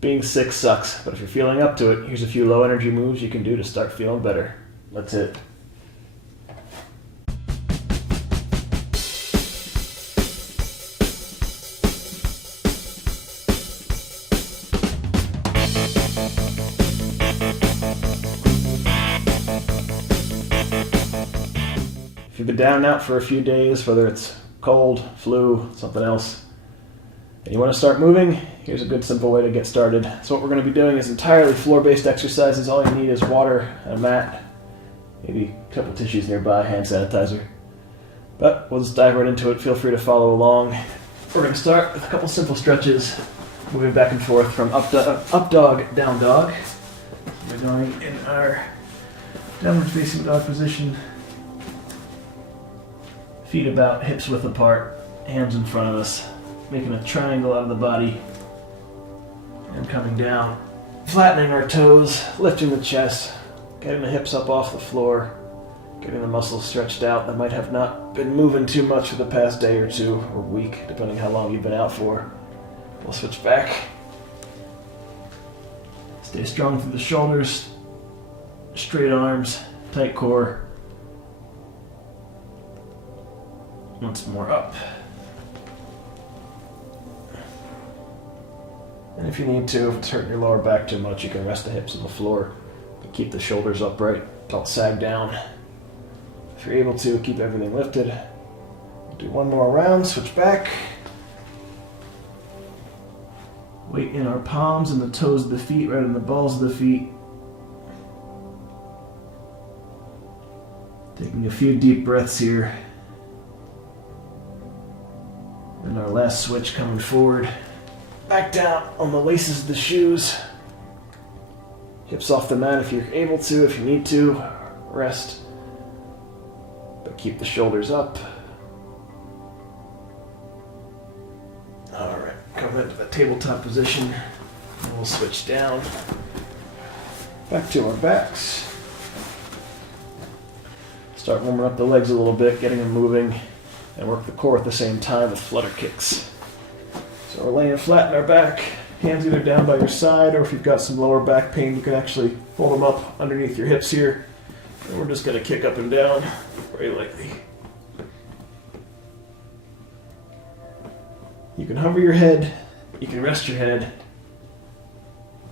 Being sick sucks, but if you're feeling up to it, here's a few low energy moves you can do to start feeling better. Let's hit. If you've been down and out for a few days, whether it's cold, flu, something else, and you want to start moving, here's a good simple way to get started. So what we're going to be doing is entirely floor-based exercises. All you need is water, a mat, maybe a couple tissues nearby, hand sanitizer. But we'll just dive right into it. Feel free to follow along. We're going to start with a couple simple stretches, moving back and forth from up dog, down dog. We're going in our downward facing dog position. Feet about hips width apart, hands in front of us, making a triangle out of the body, and coming down, flattening our toes, lifting the chest, getting the hips up off the floor, getting the muscles stretched out that might have not been moving too much for the past day or two, or week, depending how long you've been out for. We'll switch back. Stay strong through the shoulders, straight arms, tight core. Once more up. And if you need to, if it's hurting your lower back too much, you can rest the hips on the floor, but keep the shoulders upright, don't sag down. If you're able to, keep everything lifted. We'll do one more round, switch back. Weight in our palms and the toes of the feet, right in the balls of the feet. Taking a few deep breaths here. And our last switch coming forward. Back down on the laces of the shoes. Hips off the mat if you're able to, if you need to. Rest. But keep the shoulders up. Alright, come into the tabletop position. And we'll switch down. Back to our backs. Start warming up the legs a little bit, getting them moving. And work the core at the same time with flutter kicks. So we're laying flat in our back, hands either down by your side, or if you've got some lower back pain, you can actually hold them up underneath your hips here. And we're just going to kick up and down very lightly. You can hover your head, you can rest your head.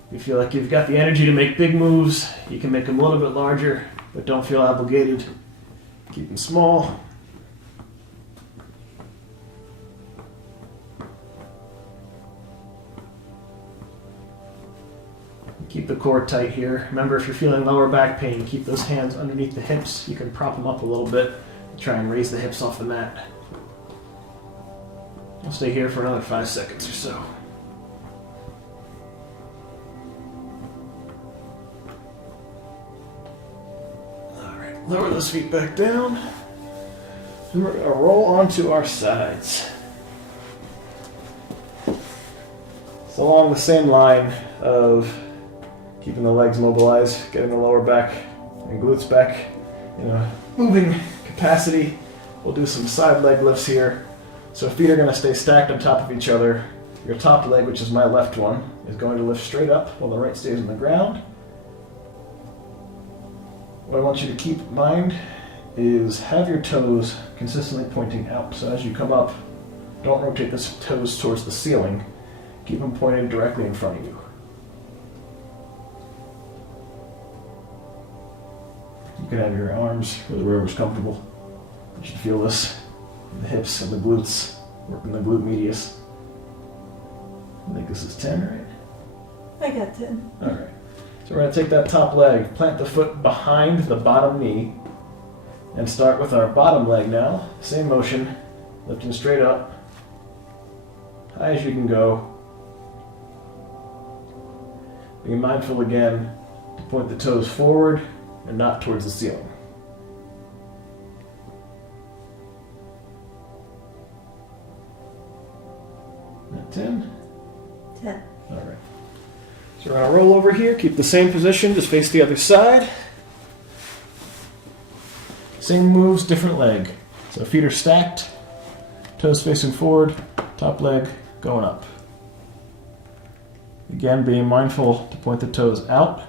If you feel like you've got the energy to make big moves, you can make them a little bit larger, but don't feel obligated. Keep them small. Keep the core tight here. Remember, if you're feeling lower back pain, keep those hands underneath the hips. You can prop them up a little bit. Try and raise the hips off the mat. We'll stay here for another 5 seconds or so. Alright, lower those feet back down. And we're going to roll onto our sides. It's along the same line of keeping the legs mobilized, getting the lower back and glutes back in a moving capacity. We'll do some side leg lifts here. So feet are going to stay stacked on top of each other. Your top leg, which is my left one, is going to lift straight up while the right stays on the ground. What I want you to keep in mind is have your toes consistently pointing out. So as you come up, don't rotate the toes towards the ceiling. Keep them pointed directly in front of you. You can have your arms wherever's comfortable. You should feel this in the hips and the glutes, working the glute medius. I think this is 10, right? I got 10. Alright. So we're going to take that top leg, plant the foot behind the bottom knee, and start with our bottom leg now. Same motion, lifting straight up, high as you can go. Being mindful again to point the toes forward and not towards the ceiling. That 10? 10. All right. So we're going to roll over here, keep the same position, just face the other side. Same moves, different leg. So feet are stacked, toes facing forward, top leg going up. Again, being mindful to point the toes out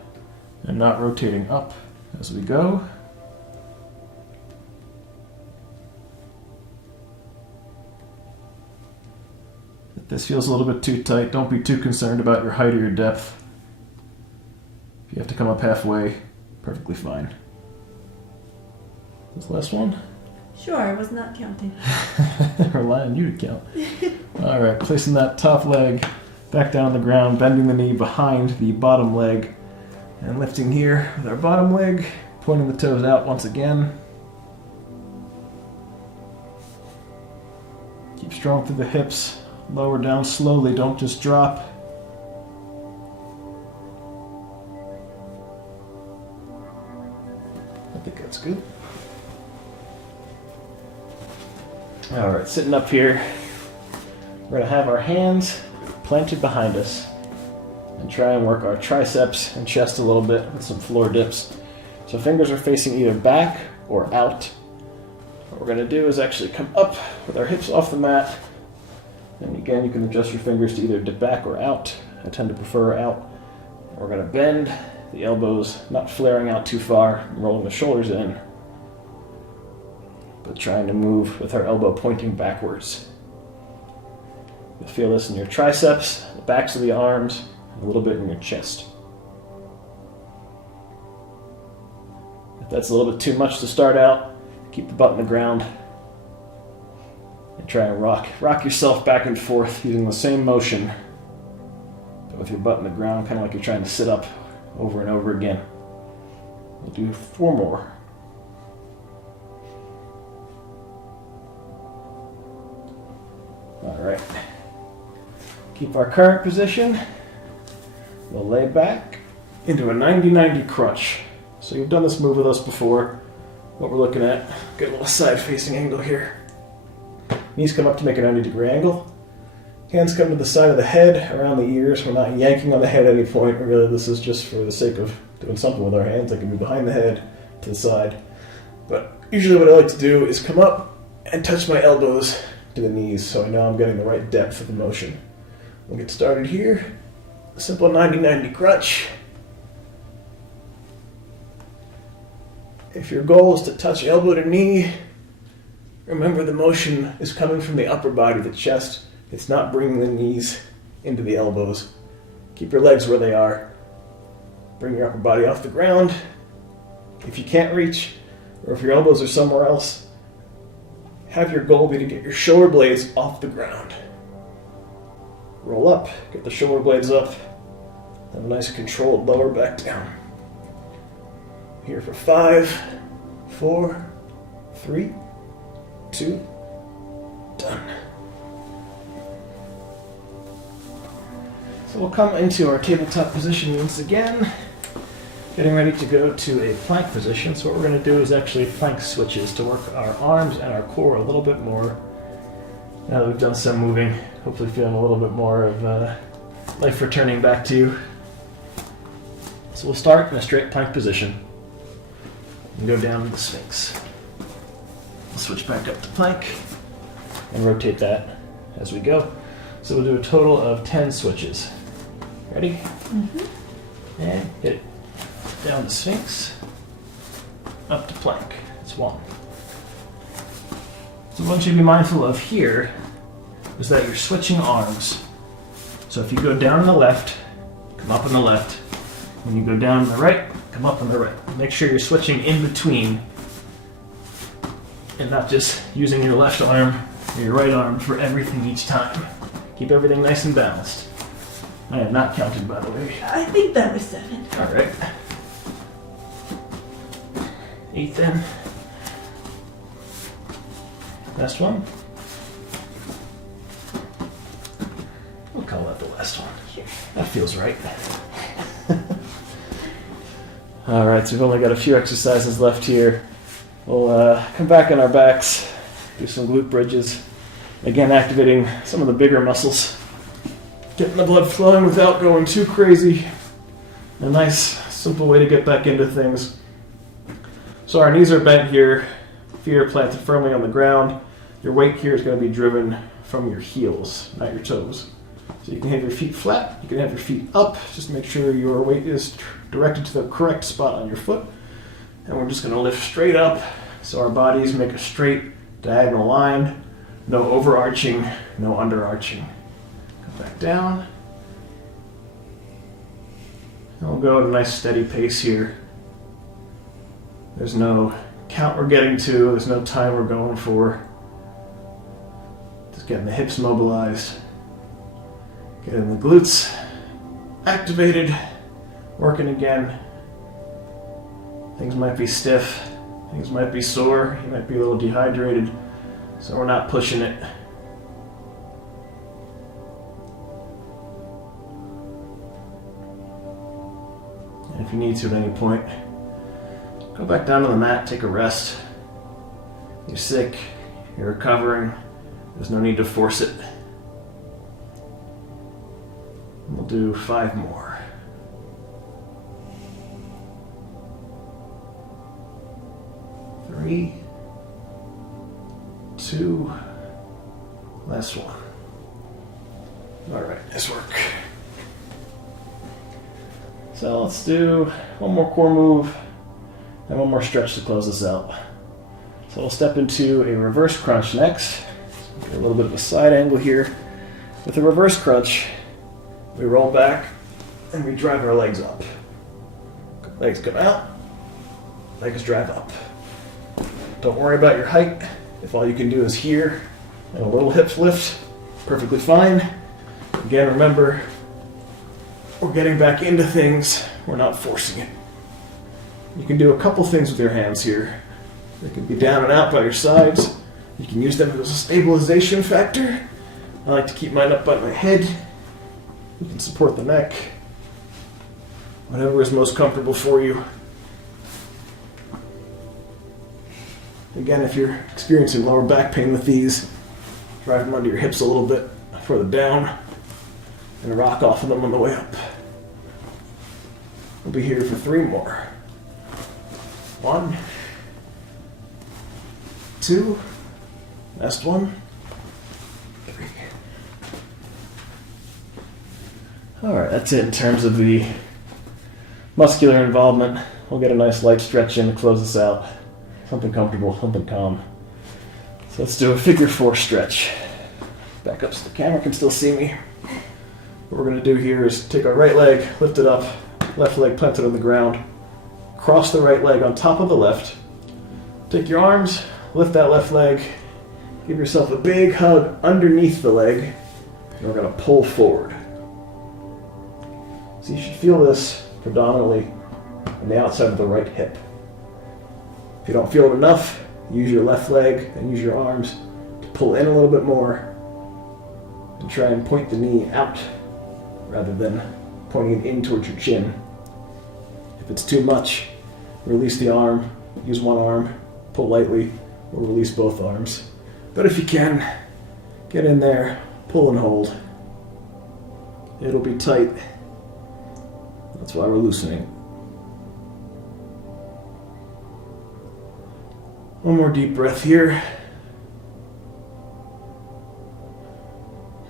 and not rotating up as we go. If this feels a little bit too tight, don't be too concerned about your height or your depth. If you have to come up halfway, perfectly fine. This last one? Sure, I was not counting. Rely on you to count. Alright, placing that top leg back down on the ground, bending the knee behind the bottom leg, and lifting here with our bottom leg, pointing the toes out once again. Keep strong through the hips, lower down slowly, don't just drop. I think that's good. Alright, sitting up here, we're going to have our hands planted behind us and try and work our triceps and chest a little bit with some floor dips. So fingers are facing either back or out. What we're going to do is actually come up with our hips off the mat, and again you can adjust your fingers to either dip back or out. I tend to prefer out. We're going to bend the elbows, not flaring out too far, rolling the shoulders in, but trying to move with our elbow pointing backwards. You'll feel this in your triceps, the backs of the arms, and a little bit in your chest. If that's a little bit too much to start out, keep the butt in the ground and try and rock yourself back and forth using the same motion, but with your butt in the ground, kind of like you're trying to sit up over and over again. We'll do 4 more. All right. Keep our current position. We'll lay back into a 90-90 crunch. So you've done this move with us before. What we're looking at, get a little side-facing angle here. Knees come up to make a 90-degree angle. Hands come to the side of the head, around the ears. We're not yanking on the head at any point. Really, this is just for the sake of doing something with our hands. They can be behind the head, to the side. But usually what I like to do is come up and touch my elbows to the knees so I know I'm getting the right depth of the motion. We'll get started here. A simple 90-90 crunch. If your goal is to touch elbow to knee, remember the motion is coming from the upper body, the chest. It's not bringing the knees into the elbows. Keep your legs where they are. Bring your upper body off the ground. If you can't reach, or if your elbows are somewhere else, have your goal be to get your shoulder blades off the ground. Roll up, get the shoulder blades up, have a nice controlled lower back down. Here for 5, 4, 3, 2, done. So we'll come into our tabletop position once again, getting ready to go to a plank position. So what we're going to do is actually plank switches to work our arms and our core a little bit more. Now that we've done some moving, hopefully feeling a little bit more of life returning back to you. So we'll start in a straight plank position and go down to the Sphinx. We'll switch back up to plank and rotate that as we go. So we'll do a total of 10 switches. Ready? Mm-hmm. And hit it. Down to Sphinx, up to plank. That's 1. So what you should be mindful of here is that you're switching arms. So if you go down on the left, come up on the left. When you go down on the right, come up on the right. Make sure you're switching in between and not just using your left arm or your right arm for everything each time. Keep everything nice and balanced. I am not counting, by the way. I think that was 7. All right. 8 then. Last one. We'll call that the last one. That feels right. All right, so we've only got a few exercises left here. We'll come back on our backs, do some glute bridges. Again, activating some of the bigger muscles. Getting the blood flowing without going too crazy. A nice, simple way to get back into things. So our knees are bent here, feet are planted firmly on the ground. Your weight here is going to be driven from your heels, not your toes. So you can have your feet flat, you can have your feet up, just make sure your weight is directed to the correct spot on your foot. And we're just going to lift straight up so our bodies make a straight diagonal line. No overarching, no underarching. Come back down. And we'll go at a nice steady pace here. There's no count we're getting to, there's no time we're going for. Just getting the hips mobilized. Getting the glutes activated, working again. Things might be stiff, things might be sore, you might be a little dehydrated, so we're not pushing it. And if you need to at any point, go back down to the mat, take a rest. You're sick, you're recovering, there's no need to force it. We'll do 5 more. 3, 2, last one. All right, nice work. So let's do one more core move and one more stretch to close this out. So we'll step into a reverse crunch next. Get a little bit of a side angle here. With a reverse crunch, we roll back and we drive our legs up. Legs come out, legs drive up. Don't worry about your height. If all you can do is here and a little hip lift, perfectly fine. Again, remember, we're getting back into things, we're not forcing it. You can do a couple things with your hands here. They can be down and out by your sides. You can use them as a stabilization factor. I like to keep mine up by my head. You can support the neck. Whatever is most comfortable for you. Again, if you're experiencing lower back pain with these, drive them under your hips a little bit further down and rock off of them on the way up. We'll be here for 3 more. 1, 2, last one, 3. Alright, that's it in terms of the muscular involvement. We'll get a nice light stretch in to close this out. Something comfortable, something calm. So let's do a figure 4 stretch. Back up so the camera can still see me. What we're going to do here is take our right leg, lift it up, left leg planted on the ground, cross the right leg on top of the left, take your arms, lift that left leg, give yourself a big hug underneath the leg, and we're going to pull forward. So you should feel this predominantly on the outside of the right hip. If you don't feel it enough, use your left leg and use your arms to pull in a little bit more and try and point the knee out rather than pointing it in towards your chin. If it's too much, release the arm, use one arm, pull lightly, or release both arms. But if you can, get in there, pull and hold. It'll be tight. That's why we're loosening. One more deep breath here.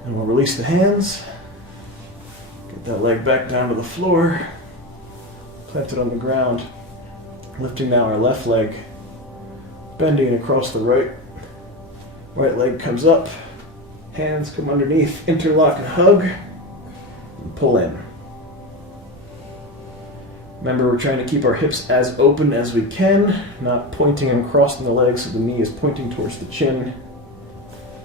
And we'll release the hands. Get that leg back down to the floor. Plant it on the ground. Lifting now our left leg. Bending across the right. Right leg comes up. Hands come underneath. Interlock and hug. And pull in. Remember, we're trying to keep our hips as open as we can, not pointing and crossing the legs so the knee is pointing towards the chin.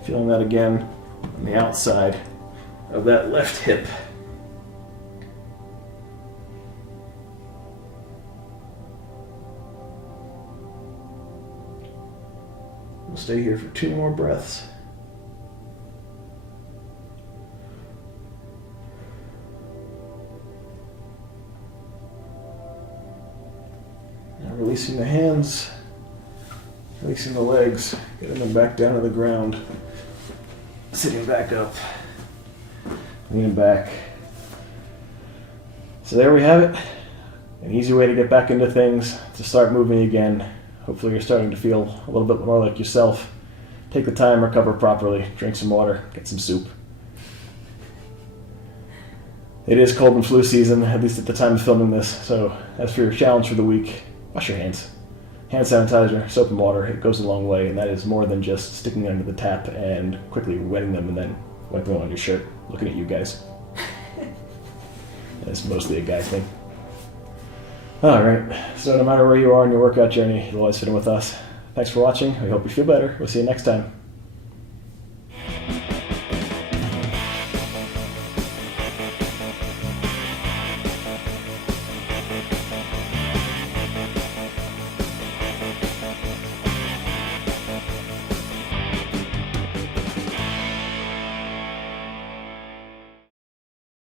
Feeling that again on the outside of that left hip. We'll stay here for 2 more breaths. Releasing the hands, releasing the legs, getting them back down to the ground, sitting back up, leaning back. So there we have it, an easy way to get back into things, to start moving again. Hopefully you're starting to feel a little bit more like yourself. Take the time, recover properly, drink some water, get some soup. It is cold and flu season, at least at the time of filming this. So as for your challenge for the week, wash your hands. Hand sanitizer, soap and water, it goes a long way, and that is more than just sticking under the tap and quickly wetting them and then wiping them on your shirt. Looking at you guys. It's mostly a guy thing. Alright, so no matter where you are on your workout journey, you'll always fit in with us. Thanks for watching. We hope you feel better. We'll see you next time.